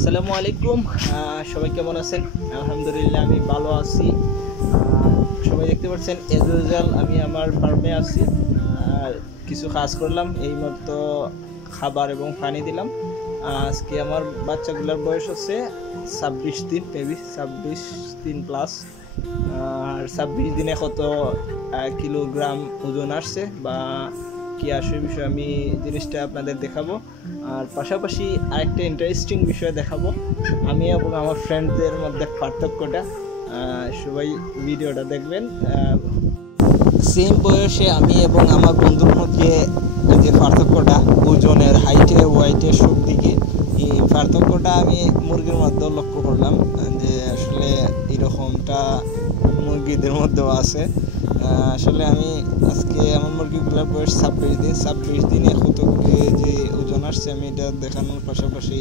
আসসালামু আলাইকুম। সবাই কেমন আছেন? আলহামদুলিল্লাহ আমি ভালো আছি। সবাই দেখতে পাচ্ছেন এজ ইউজুয়াল আমি আমার ফার্মে আছি। আর কিছু কাজ করলাম, এই মতো খাবার এবং পানি দিলাম। আজকে আমার বাচ্চাগুলোর বয়স হচ্ছে 26 দিন, মেবি 26 দিন প্লাস। আর 26 দিনে কত কিলোগ্রাম ওজন আসছে বা কি আসে বিষয়ে আমি জিনিসটা আপনাদের দেখাবো। আর পাশাপাশি আরেকটা ইন্টারেস্টিং বিষয় দেখাবো, আমি এবং আমার ফ্রেন্ডদের মধ্যে পার্থক্যটা। সবাই ভিডিওটা দেখবেন। সেম বয়সে আমি এবং আমার বন্ধুর মধ্যে যে পার্থক্যটা ওজনের, হাইটে, ওয়াইটে, সব দিকে, এই পার্থক্যটা আমি মুরগির মধ্যে লক্ষ্য করলাম যে আসলে এরকমটা মুরগিদের মধ্যেও আছে। আসলে আমি আজকে আমার মুরগিগুলোর বয়স 26 দিনে কত কেজি ওজন আসছে আমি এটা দেখানোর পাশাপাশি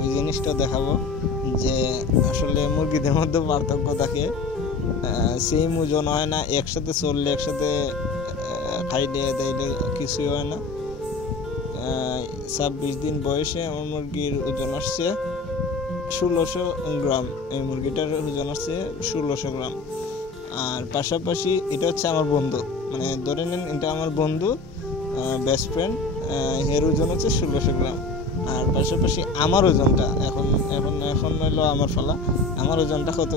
ওই জিনিসটা দেখাবো যে আসলে মুরগিদের মধ্যে পার্থক্য থাকে। সেম ওজন হয় না, একসাথে চললে একসাথে খাইলে দাইলে কিছুই হয় না। 26 দিন বয়সে আমার মুরগির ওজন আসছে 1600 গ্রাম। এই মুরগিটার ওজন আসছে 1600 গ্রাম। আর পাশাপাশি এটা হচ্ছে আমার বন্ধু, মানে ধরে নেন এটা আমার বন্ধু, বেস্ট ফ্রেন্ড, এর ওজন হচ্ছে 1600 গ্রাম। আর পাশাপাশি আমার ওজনটা এখন এখন এখন হলো আমার ফলা, আমার ওজনটা কত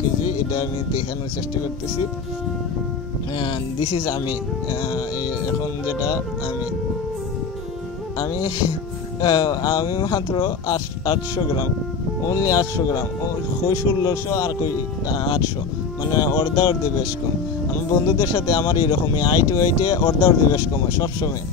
কেজি এটা আমি দেখানোর চেষ্টা করতেছি। দিস ইজ আমি, এখন যেটা আমি আমি আমি মাত্র 800 গ্রাম, অনলি 800 গ্রাম। কই 1600 আর কই 800, মানে অর্ধে বেশ কম। আমার বন্ধুদের সাথে আমার এরকমই হাইট ওয়েটে অর্ধে বেশ কম হয় সবসময়।